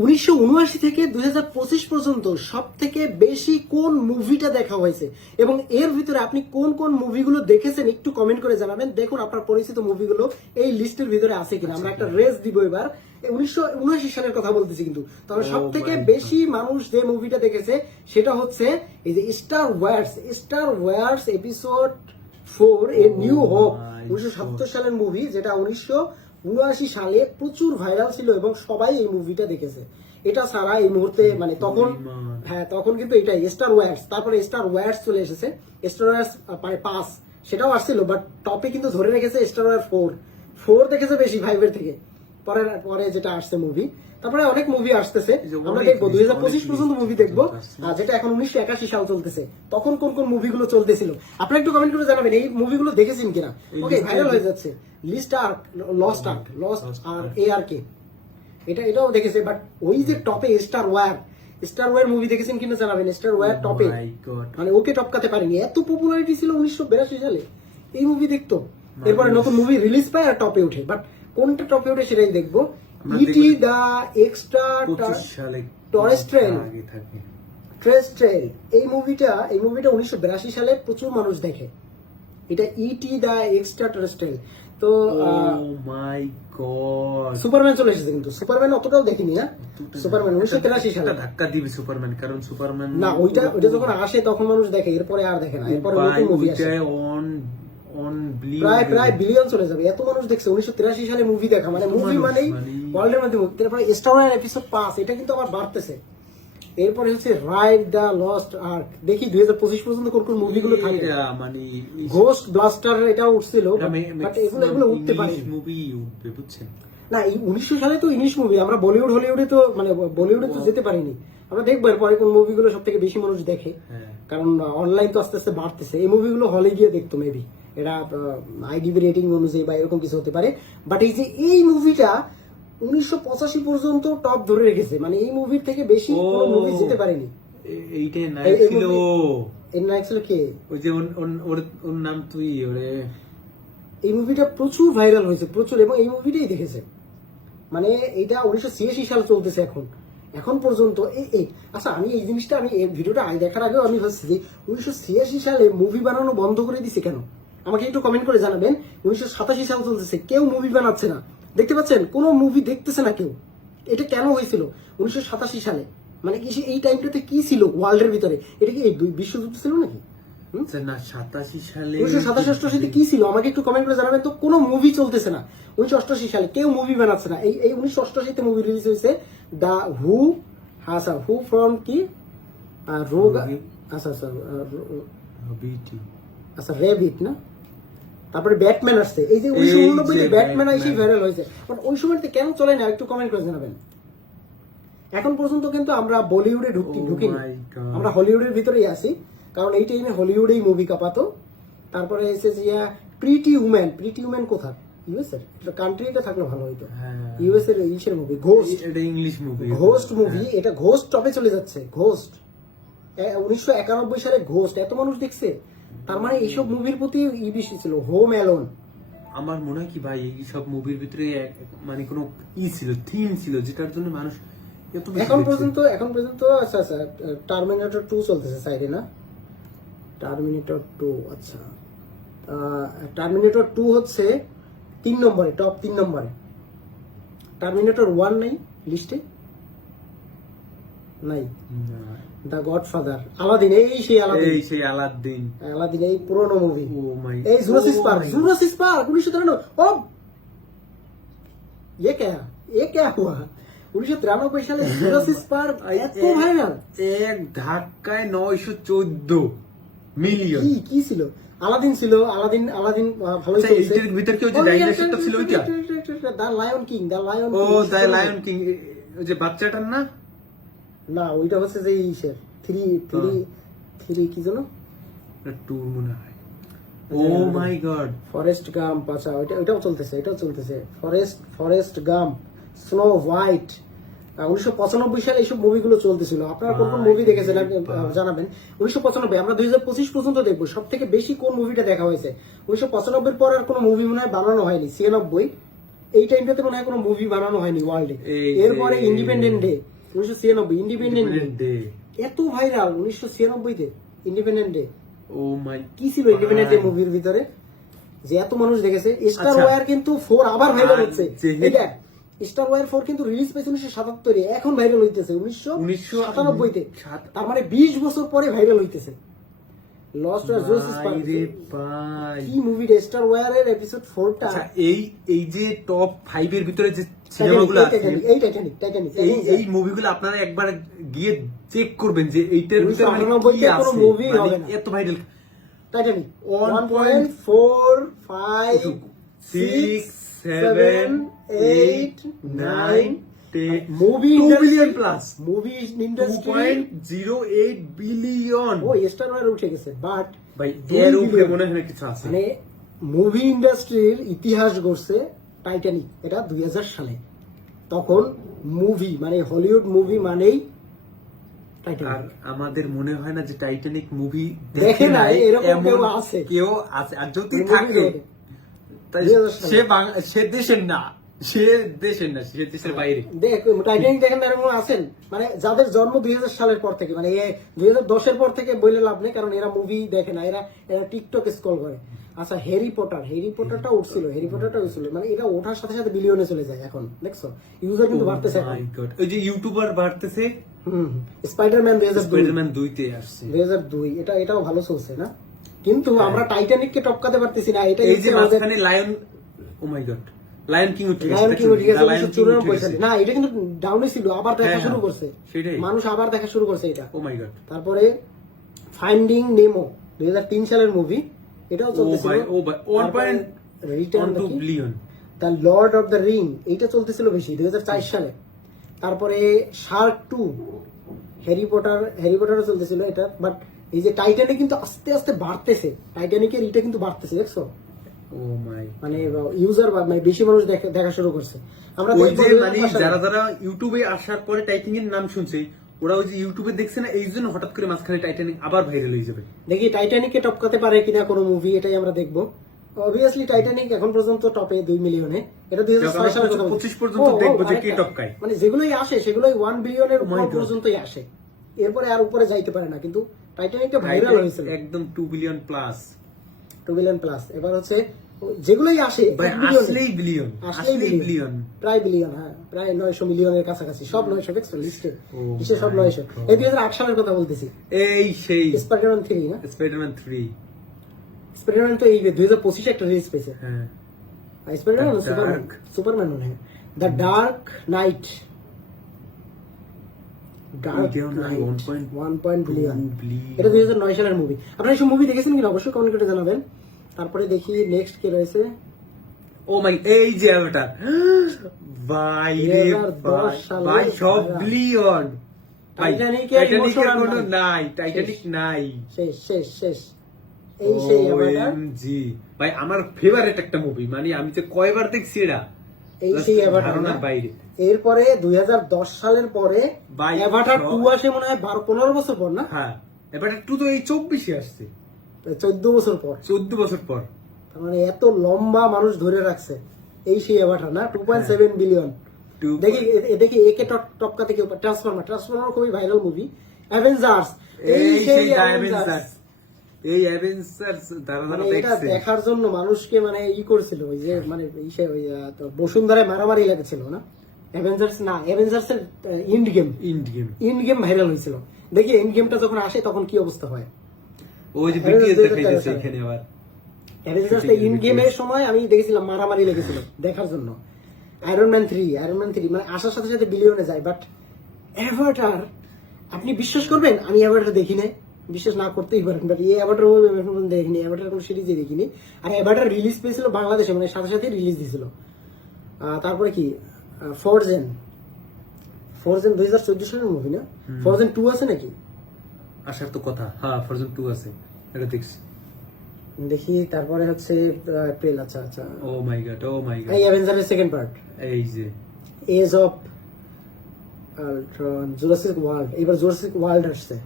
1979 থেকে 2025 পর্যন্ত সব থেকে বেশি কোন মুভিটা দেখা হয়েছে এবং এর ভিতরে আপনি কোন কোন মুভিগুলো দেখেছেন একটু কমেন্ট করে জানাবেন। দেখুন আপনার পরিচিত মুভিগুলো এই লিস্টের ভিতরে আছে কিনা। আমরা একটা রেস দিব এবার। 1979 সালের কথা বলতেছি কিন্তু, তবে সব থেকে বেশি মানুষ যে মুভিটা দেখেছে সেটা হচ্ছে এই যে Star Wars episode 4 a new hope. 1970 সালের মুভি, যেটা 1979 সালে প্রচুর ভাইরাল ছিল এবং সবাই এই মুভিটা দেখেছে। এটা ছাড়া এই মুহূর্তে মানে তখন কিন্তু এটাই স্টার ওয়ার্স, তারপরে স্টার ওয়ার্স চলে এসেছে। স্টার ওয়ার্স 5 সেটাও আসছিল, বাট টপে কিন্তু ধরে রেখেছে স্টার ওয়ার্স 4 দেখেছে বেশি 5 এর থেকে। পরে যেটা আসছে মুভি, তারপরে অনেক মুভি আসতেছে, আমরা দেখবো 2025 পর্যন্ত মুভি দেখবো, যেটা এখন 1981 সাল চলতেছে। তখন কোন কোন মুভিগুলো চলতেছিল আপনারা একটু কমেন্ট করে জানাবেন, এই মুভিগুলো দেখেছেন কিনা। ওকে, ভাইরাল হয়ে যাচ্ছে লস্ট আর ARK, এটাও দেখেছে, বাট ওই যে টপে স্টার ওয়ার মুভি দেখেছেন কিনা জানাবেন। স্টার ওয়ার টপে, মানে ওকে টপকাতে পারেনি, এত পপুলারিটি ছিল 1982 সালে এই মুভি দেখতো। এরপরে নতুন মুভি রিলিজ পায় আর টপে উঠে, বাট কোনটা টপে উঠে সেটাই দেখবো। ইটি দা এক্সট্রা টেরেস্ট্রিয়াল, এই মুভিটা 1982 সালে প্রচুর মানুষ দেখে। এটা ইটি দা এক্সট্রা টেরেস্ট্রিয়াল। তো মাই গড, সুপারম্যান চলে এসেছে, কিন্তু সুপারম্যান অতটাও দেখিনি। সুপারম্যান 1983 সালে ধাক্কা দিবে সুপারম্যান, কারণ সুপারম্যান না, ওইটা যখন আসে তখন মানুষ দেখে, এরপরে আর দেখে না। এরপরে নতুন মুভি আসে, প্রায় বিলিয়ন চলে যাবে, এত মানুষ দেখছে 1983 সালে মুভি দেখা, মানে মুভি মানেই ওয়ার্ল্ডের মধ্যে। তারপরে স্টার ওয়ার এপিসোড 5 এটা কিন্তু আবার বাড়তেছে। এরপরে হচ্ছে রাইড দা লস্ট আর্ক, দেখি 2025 পর্যন্ত কোন কোন মুভিগুলো থাকে। মানে ঘোস্ট ব্লাস্টার এটাও উঠছিল, বাট এগুলো উঠতে পারে মুভি উঠবে, বুঝছেন না। এই 1900 সালে তো ইংলিশ মুভি, আমরা হলিউডে তো বলিউডে তো যেতে পারিনি। আমরা দেখবো এরপরে কোন মুভিগুলো সব থেকে বেশি মানুষ দেখে, কারণ অনলাইন তো আস্তে আস্তে বাড়তেছে। এই মুভিগুলো হলে গিয়ে দেখতো মেবি, এটা IMDb রেটিং অনুযায়ী বা এরকম কিছু হতে পারে। বাট এই মুভিটা 1985 পর্যন্ত টপ ধরে রেখেছে, মানে এই মুভির থেকে বেশি কোনো মুভি যেতে পারেনি। এইটা নায়ক ছিল, এর নায়ক ছিল কে? ওই যে ওর নাম তুই ওরে। এই মুভিটা প্রচুর ভাইরাল হয়েছে, প্রচুর, এবং এই মুভিটাই দেখেছে। মানে এইটা 1986 সাল চলতেছে এখন পর্যন্ত। আচ্ছা, আমি এই জিনিসটা এই ভিডিওটা দেখার আগেও আমি ভাবছি যে 1986 সালে মুভি বানানো বন্ধ করে দিছে কেন, আমাকে একটু কমেন্ট করে জানাবেন। 1987 সাল চলতেছে, কেউ মুভি বানাচ্ছে না, দেখতে পাচ্ছেন কোনো মুভি দেখতেছে না কেউ। এটা কেন হয়েছিল 1987 সালে? মানে কি এই টাইমটাতে কি ছিল ওয়ার্ল্ডের ভিতরে? এটা কি বিশ্বযুদ্ধ ছিল নাকি? না, 87 সালে 1987 কি ছিল আমাকে একটু কমেন্ট করে জানাবেন। তো কোনো মুভি চলতেছে না 1988 সালে, কেউ মুভি বানাচ্ছে না। এই 1988 তে মুভি রিলিজ হয়েছে দা হু ফ্রম কি রোগ, আচ্ছা রেবিট না, তারপরে ব্যাটম্যান আসছে। এই যে 1989 তে ব্যাটম্যান এসে ভাইরাল হয়েছে, বাট ওই সময়তে কেন চলে না একটু কমেন্ট করে জানাবেন। এখন পর্যন্ত কিন্তু আমরা বলিউডে ঢুকিনি, আমরা হলিউডের ভিতরেই আছি, কারণ এই টাইমে হলিউডেই মুভি কাঁপাতো। তারপরে এসেছে প্রিটি উম্যান কোথায়? ইউএস এর কান্ট্রিটা থাকলে ভালো হইতো। ইউএস এর ইসের মুভি ঘোস্ট, এটা ইংলিশ মুভি, ঘোস্ট মুভি, এটা ঘোস্ট টপে চলে যাচ্ছে। ঘোস্ট 1991 সালে ঘোস্ট এত মানুষ দেখছে, তার মানে এইসব মুভির প্রতি বেশি ছিল। হোম অ্যালোন, আমার মনে হয় কি ভাই, এই সব মুভির ভিতরে মানে কোনো ছিল, থিম ছিল, যেটার জন্য মানুষ এখন পর্যন্ত আচ্ছা টার্মিনেটর 2 চলতেছে সাইডে না, টার্মিনেটর 2। আচ্ছা, টার্মিনেটর 2 হচ্ছে 3 নম্বরে, টপ 3 নম্বরে। টার্মিনেটর 1 নাই লিস্টে, নাই। দা গডফাদার, আলাদিন, এই সেই আলাদিন, এই পুরনো মুভি। এই জুরাসিক পার্ক 1993। ও ये क्या हुआ 1993 সালে জুরাসিক পার্ক এত ভাইরাল, এক ধাক্কায় 914 মিলিয়ন। কি ছিল? আলাদিন ছিল, আলাদিন ভালোই চলছে। এর ভিতর কি ওই যে ডাইনোসরটা ছিল, ওইটা দা লায়ন কিং, দা লায়ন কিং, ওই যে বাচ্চাটার না, ওইটা হচ্ছে যে ইসের 3 কি জানো, 2 মনে হয়। ও মাই গড, ফরেস্ট গাম্প। আচ্ছা, ওইটাও চলতেছে। Forrest Gump, snow white. 1995 সালে এইসব মুভিগুলো চলতেছিল। আপনারা কোন কোন মুভি দেখেছেন জানাবেন। 1995, আমরা 2025 পর্যন্ত দেখবো সব থেকে বেশি কোন মুভিটা দেখা হয়েছে। 1995 পর আর কোন মুভি মনে হয় বানানো হয়নি। 96, এই টাইমটাতে মনে হয় কোনো মুভি বানানো হয়নি ওয়ার্ল্ডে। এই এরপরে যে- independent day 1996, independent day Independent Day। এত ভাইরাল 1996 তে ইন্ডিপেন্ডেন্ট ডে। ও মাই কি ছিল ইন্ডিপেন্ডেন্ট ডে মুভির ভিতরে যে এত মানুষ দেখেছে? স্টার আচ্ছা। ওয়্যার কিন্তু 4 আবার ভাইরাল আর হচ্ছে। যে- এটা স্টার ওয়্যার 4 কিন্তু রিলিজ পেয়েছে 1977 এ, এখন ভাইরাল হইতেছে 1997 তে। তার মানে 20 বছর পরে ভাইরাল হইতেছে। লস্ট ওয়্যার জোসিস রে ভাই। কি মুভিটা স্টার ওয়্যার এর এপিসোড 4টা। আচ্ছা, এই যে টপ 5 এর ভিতরে যে সিনেমাগুলো আছে, এই টাইটানিক এই মুভিগুলো আপনারা একবার গিয়ে চেক করবেন যে এইটার ভিতরে মানে 1998 কি তে কোনো আছে, movie মানে হবে না। এত viral. Titanic 1.4, 1.45 6, 7, 8, 9, 10 movie 2 billion plus। Movie industry 2.08 billion. ও স্টার ওয়্যার উঠে গেছে, বাট ভাই 2 এর উপরে billion। মনে হয় কিছু আছে। মানে মুভি ইন্ডাস্ট্রির ইতিহাস গড়ছে টাইটানিক, এটা 2000 সালে। তখন মুভি মানে হলিউড মুভি মানেই আর টাইটানিক। আমাদের মনে হয় না যে টাইটানিক মুভি দেখে নাই, এরকম এমন কেউ আছে। কেউ আছে, আর যদি movie থাকে দেখে। তাই 2000 সালে। সে দেশের না, সে দেশের বাইরে। দেখ টাইটানিক দেখেন না এরকম আছেন, মানে যাদের জন্ম 2000 সালের পর থেকে, মানে 2010 এর পর থেকে বলে লাভ নেই, কারণ এরা মুভি দেখে না, এরা টিকটক স্ক্রল করে। আচ্ছা হ্যারি পটারটা উঠছিল, মানে এটা ওঠার সাথে সাথে বিলিয়নে চলে যায় এখন, দেখছো ইউজার কিন্তু বাড়তেছে এখন। My God, ওই যে ইউটিউবার বাড়তেছে। স্পাইডারম্যান 2002, স্পাইডারম্যান 2 তে আসছে। 2002 এটাও ভালো চলছে না, কিন্তু আমরা টাইটানিককে টপকাতে পারতেছি না। এটা এই যে মাঝখানে লায়ন, ও মাই গড, লায়ন কিং উঠে গেছে। লায়ন কিং উঠে গেছে The Lion King 1994 উঠে সালে। গেছে। না এটা কিন্তু ডাউনে ছিল, আবার দেখা হ্যাঁ, শুরু করছে, সেটাই। মানুষ আবার দেখা শুরু করছে এটা। ও মাই গড। তারপরে ফাইন্ডিং নেমো 2003 সালের মুভি, এটাও ও চলতেছিল। ভাই, ও ভাই, 1.12 billion. The Lord of the ring এইটা চলতেছিল বেশি 2004 সালে। তারপরে শার্ক 2, হ্যারি পটারও চলতেছিল এটা। বাট এই যে টাইটানিক কিন্তু আস্তে আস্তে বাড়তেছে, টাইটানিকের এটা কিন্তু বাড়তেছে, দেখছো ও মাই, মানে ইউজার মানে বেশি মানুষ দেখা শুরু করছে। আমরা ওই দেখবো যে 2005 মানে সালে। যারা ইউটিউবে আসার পরে টাইটানিক এর নাম শুনছে, ওরা ওই যে ইউটিউবে দেখছে না, এই জন্য হঠাৎ করে মাঝখানে টাইটানিক আবার ভাইরাল হয়ে যাবে। দেখি টাইটানিককে টপকাতে পারে কিনা কোনো মুভি, এটাই আমরা দেখবো। অবভিয়াসলি টাইটানিক এখন পর্যন্ত টপে 2 মিলিয়নে, এটা 2006 সালে আমরা 25 পর্যন্ত দেখবো যে কে টপকায়। মানে যেগুলোই আসে সেগুলোই 1 বিলিয়নের Oh my উপর God। পর্যন্তই আসে, এরপরে আর উপরে যাইতে পারে না। কিন্তু টাইটানিকটা ভাইরাল হয়েছিল একদম 2 বিলিয়ন প্লাস। 2 billion plus. এবার হচ্ছে যেগুলোই আসে ভাই 1 বিলিয়নে, আসলেই বিলিয়ন, আসলেই বিলিয়ন, প্রায় বিলিয়ন, হ্যাঁ প্রায় 900 মিলিয়নের কাছাকাছি, সব 900 দেখছো লিস্টে, সব 900। এই 2008 সালের কথা বলতেছি, এই সেই স্পাইডারম্যান 3 না, স্পাইডারম্যান 3। স্পাইডারম্যান তো এই 2025 একটা রিলিজ পেয়েছে। হ্যাঁ, স্পাইডারম্যান The সুপারম্যান মনে হয়। দ্য ডার্ক নাইট, এটাও না 1 বিলিয়ন, বিলিয়ন। এটা 2009 সালের মুভি। আপনারা এইসব মুভি দেখেছেন কিনা অবশ্যই কমেন্ট করে জানাবেন। তারপরে দেখি নেক্সট কি রয়েছে। ও মাই, এই যে অ্যাভাটার, ভাই রে 2010 সালে ভাই, সব ভাইরাল। বিলিয়ন। টাইটানিকের টাইটানিকের emotional কোনো নাই। নাই, টাইটানিক নাই। শেষ এই সেই অ্যাভাটার, OMG, ভাই আমার ফেভারিট একটা মুভি, মানে আমি যে কয়বার দেখছি এটা, এই সেই অ্যাভাটার ধারণার না? বাইরে। এরপরে 2010 সালের পরে ভাই, অ্যাভাটার সব- 2 আসে মনে হয় 15 বছর পর না, হ্যাঁ, অ্যাভাটার 2 তো এই 24 আসছে, 14 বছর পর। 14 বছর পর। তার মানে এত লম্বা মানুষ ধরে রাখছে এই সেই অ্যাভাটার না, 2.7 বিলিয়ন। দেখি একে টপকাতে কেউ, ট্রান্সফরমার খুবই ভাইরাল মুভি। অ্যাভেঞ্জার্স, এই সেই অ্যাভেঞ্জার্স, অ্যাভেঞ্জার্স, এই অ্যাভেঞ্জার্স যারা মানে যারা এটা দেখছে, দেখার জন্য মানুষকে মানে করছিল, ওই যে মানে ওই তো বসুন্ধরায় মারামারি লেগেছিল না, অ্যাভেঞ্জার্স না, অ্যাভেঞ্জার্স এর ইন্ড গেম ভাইরাল হয়েছিল। দেখি এন্ড গেমটা যখন আসে তখন কি অবস্থা হয়। ওই যে Avengers বিটিএস 2013 দেখাইছে সালে। এখানে আবার। অ্যাভেঞ্জার্স ইন গেমের সময় আমি দেখেছিলাম মারামারি লেগেছিল দেখার জন্য। আয়রন ম্যান 3 মানে আসার সাথে সাথে বিলিয়নে যায়। বাট অ্যাভাটার, আপনি বিশ্বাস করবেন আমি অ্যাভাটার দেখি নাই, বিশ্বাস না করতেই পারেন, বাট এই অ্যাভাটার মুভি আমি এখন পর্যন্ত দেখিনি, অ্যাভাটার কোনো সিরিজে দেখিনি। আর অ্যাভাটার রিলিজ পেয়েছিল বাংলাদেশে, মানে সাথে সাথে রিলিজ দিয়েছিল। তারপরে কি ফরজেন 2014 সালের মুভি না, ফরজেন 2 আছে নাকি? আসার তো কথা, হ্যাঁ ফরজেন 2 আছে, এটা দেখছি। দেখি তারপরে হচ্ছে এপ্রিল, আচ্ছা ও মাই গড, ও মাই গড, এই অ্যাভেঞ্জারের সেকেন্ড পার্ট, এই যে age of Ultron, Jurassic World. এবার জুরাসিক ওয়ার্ল্ড আসছে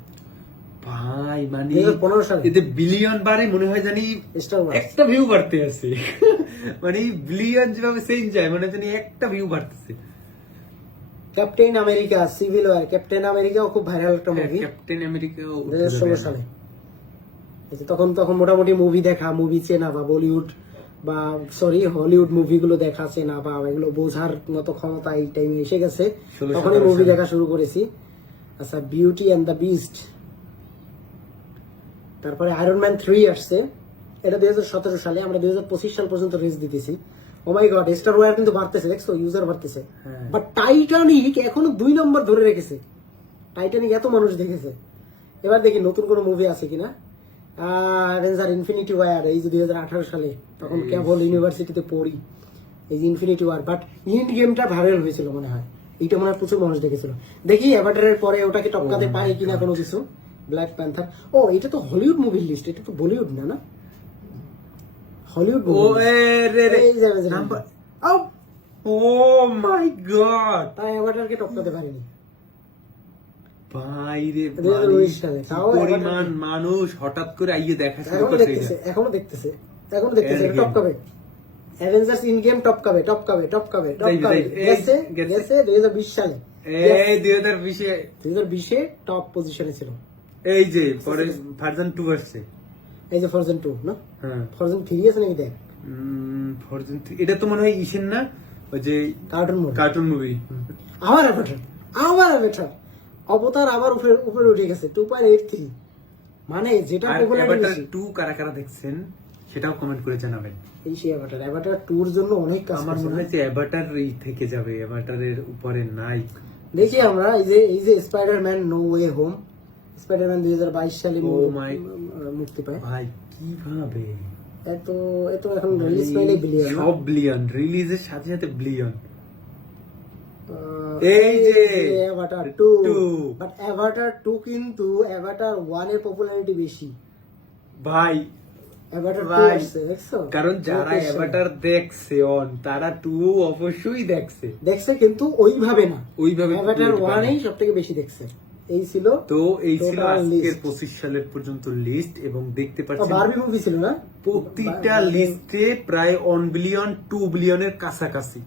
ভাই, মানে 2015 সালে। এতে বিলিয়ন বারে মনে হয় জানি স্টার ওয়ার্স, একটা ভিউ বাড়তে আছে। মানে বিলিয়ন যেভাবে চেঞ্জ যায় মানে তিনি একটা ভিউ বাড়তেছে। Captain America, civil war, Captain আমেরিকাও খুব ভাইরাল একটা মুভি ক্যাপ্টেন আমেরিকা 2016 সালে। এই যে তখন মোটামুটি মুভি দেখা, মুভি চেনা বা বলিউড বা হলিউড মুভিগুলো দেখা চেনা বা এগুলো বোঝার মতো ক্ষমতা এই টাইমে এসে গেছে, 16 তখনই মুভি সালে। দেখা শুরু করেছি। আচ্ছা, বিউটি অ্যান্ড দ্য বিস্ট, তারপরে আয়রন ম্যান 3 আসছে, এটা 2017 সালে। আমরা 2025 সাল পর্যন্ত রেস দিতেছি। ও মাই গড, স্টার ওয়ার কিন্তু বাড়তেছে, দেখছো ইউজার বাড়তেছে। হ্যাঁ। বাট টাইটানিক এখনো 2 নম্বর ধরে রেখেছে। টাইটানিক এত মানুষ দেখেছে। এবার দেখি নতুন কোনো মুভি আছে কিনা। অ্যাভেঞ্জার ইনফিনিটি ওয়ার, এই যে 2018 সালে, তখন কেবল ইউনিভার্সিটিতে পড়ি। এই যে ইনফিনিটি ওয়ার, বাট ইন্ড গেমটা ভাইরাল হয়েছিল মনে হয়, এইটা মনে হয় প্রচুর মানুষ দেখেছিল। দেখি অ্যাভাটারের পরে ওটাকে টপকাতে পারে কিনা কোনো কিছু। ব্ল্যাক প্যান্থার, ও এটা তো হলিউড মুভির লিস্ট, এটা তো বলিউড না, না হলিউড ও রে এই যে Avengers নাম্বার আউ, ও মাই গড তাই অ্যাভাটারকে টপকাতে পারেনি। বাইরে 2019 সালে, তাও পরিমাণ মানুষ হঠাৎ করে আইয়ে দেখা শুরু এখনো করছে দেখতেছে, এটা। এখনো দেখতেছে, এটা Endgame। টপকাবে। অ্যাভেঞ্জার্স ইন গেম টপকাবে। যাই, গেছে গেছে। 2020 সালে, এই 2020 এ 2020 টপ পজিশনে ছিল। এই যে পরে ভার্সন 2 আসছে। এই যে ফরজেন 2 না, হ্যাঁ ফরজেন 3 আছে নাকি দেখ, ভার্সন 3 এটা তো মনে হয় ইসেন না, ওই যে কার্টুন মুভি। আবার অ্যাভাটার অবতার আবার উপরে উঠে গেছে 2.83, মানে যেটা আর পপুলারিটি অ্যাভাটার বেশি। 2 কারা কারা দেখছেন সেটাও কমেন্ট করে জানাবেন। এই সেই অ্যাভাটার 2 এর জন্য অনেক কাজ আমার করছে মনে না? হয় যে অ্যাভাটার এই থেকে যাবে, অ্যাভাটারের উপরে নাই। দেখি আমরা এই যে spiderman no way home, spiderman 2022 সালে Oh my- মুক্তি পায়। ভাই কিভাবে এত এখন রিলিজ পাইলে বিলিয়ন, সব বিলিয়ন রিলিজের সাথে সাথে বিলিয়ন। এই যে অ্যাভাটার 2, 2 বাট অ্যাভাটার 2 কিন্তু অ্যাভাটার 1 এর পপুলারিটি বেশি। ভাই অ্যাভাটার 2 ভাই, আসছে, দেখছো? কারণ যারা Location। অ্যাভাটার দেখছে তারা 2 অবশ্যই দেখছে কিন্তু ওইভাবে না, ওইভাবে অ্যাভাটার বুঝতে পারে। 1 সবথেকে বেশি দেখছে। এই ছিল তো এই ছিল total আজকের list। 25 সালের পর্যন্ত লিস্ট, এবং দেখতে ও, পাচ্ছেন বারবি মুভি ছিল না, প্রতিটা লিস্টে প্রায় 1 বিলিয়ন 2 বিলিয়নের কাছাকাছি।